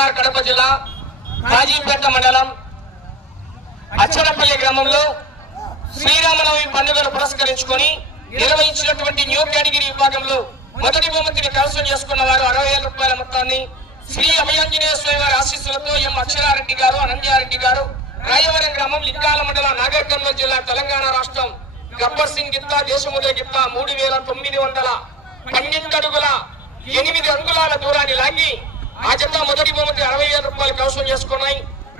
వైఎస్ఆర్ కడప జిల్లా కాజీపేట మండలం అచ్చనపల్లి గ్రామంలో శ్రీరామనవమి పండుగను పురస్కరించుకొని నిర్వహించినటువంటి న్యూ కేటగిరీ విభాగంలో మొదటి బహుమతిని కైవసం చేసుకున్న వారు 60,000 రూపాయల మొత్తాన్ని శ్రీ అభయాంజనేయ స్వామి వారి ఆశీస్సులతో ఎం అక్షరారెడ్డి గారు, అనంజారెడ్డి గారు, రాయవరం గ్రామం, లింగాల మండలం, నాగర్ కర్నూలు జిల్లా, తెలంగాణ రాష్ట్రం, గబ్బర్ సింగ్ గిత్తా, దేశముద్ర గిత్తా 3,912 అడుగుల 8 అంగుళాల దూరాన్ని లాగి ఆ జత మొదటి బహుమతి 60,000 రూపాయలు కైవసం చేసుకున్నాయి.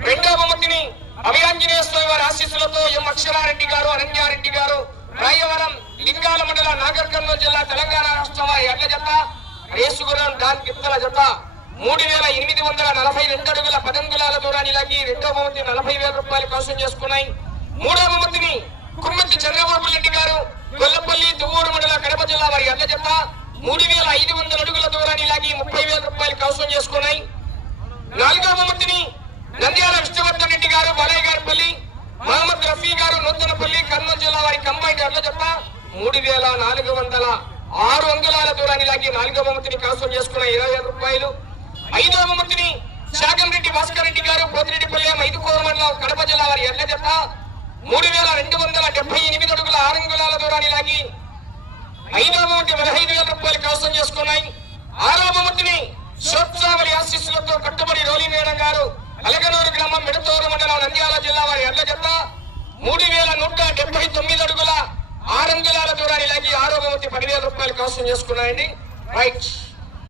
రెండవ బహుమతిని అభయాంజనేయ స్వామి వారి ఆశీస్సులతో ఎం అక్షరారెడ్డి గారు, అనంజారెడ్డి గారు, రాయవరం, లింగాల మండలం, నాగర్ కర్నూలు జిల్లా, తెలంగాణ రాష్ట్రం వారి ఎడ్ల జత రేసుగురం డాన్ గిత్తల జత 3,842 అడుగుల 10 అంగుళాల దూరాన్ని లాగి రెండవ బహుమతి 40,000 రూపాయలు కైవసం చేసుకున్నాయి. మూడవ బహుమతిని కుమ్మెత్తి చంద్రబాబు రెడ్డి గారు, గొల్లపల్లి, దువ్వూరు మండల, కడప జిల్లా వారి ఎడ్ల జత 3,500 అడుగుల దూరాన్ని లాగి 30,000 రూపాయలు కైవసం చేసుకున్నాయి. నాలుగవ బహుమతిని నంద్యాల విష్ణువర్ధన్ రెడ్డి గారు, బాలయ్య గారిపల్లి, మహమ్మద్ రఫీ గారు, నూతనపల్లి, కర్నూలు జిల్లా వారి కంబైండ్ ఎడ్ల జత 3,406 అంగుళాల దూరాన్ని లాగి నాలుగవ బహుమతిని కైవసం చేసుకున్న 20,000 రూపాయలు. ఐదవ బహుమతిని శాగంరెడ్డి భాస్కర్ రెడ్డి గారు, పోతిరెడ్డిపల్లి, మైదుకూరు మండలం, కడప జిల్లా వారి ఎడ్ల జత 3,278 అడుగుల 6 అంగుళాల దూరాన్ని లాగి ఐదవ బహుమతి 15,000 రూపాయలు కైవసం చేసుకున్నాయి. ఆరవ బహుమతిని శోత్సావలి ఆశీస్సులతో కట్టుబడి రోలి మేడం గారు, అలగనూరు గ్రామం, మిడతూరు మండలం, నంద్యాల జిల్లా వారి ఎడ్ల జత 3,179 అడుగుల 6 అంగుళాల దూరాన్ని లాగి ఆరో బహుమతి 10,000 రూపాయలు కైవసం చేసుకున్నాయండి. రైట్.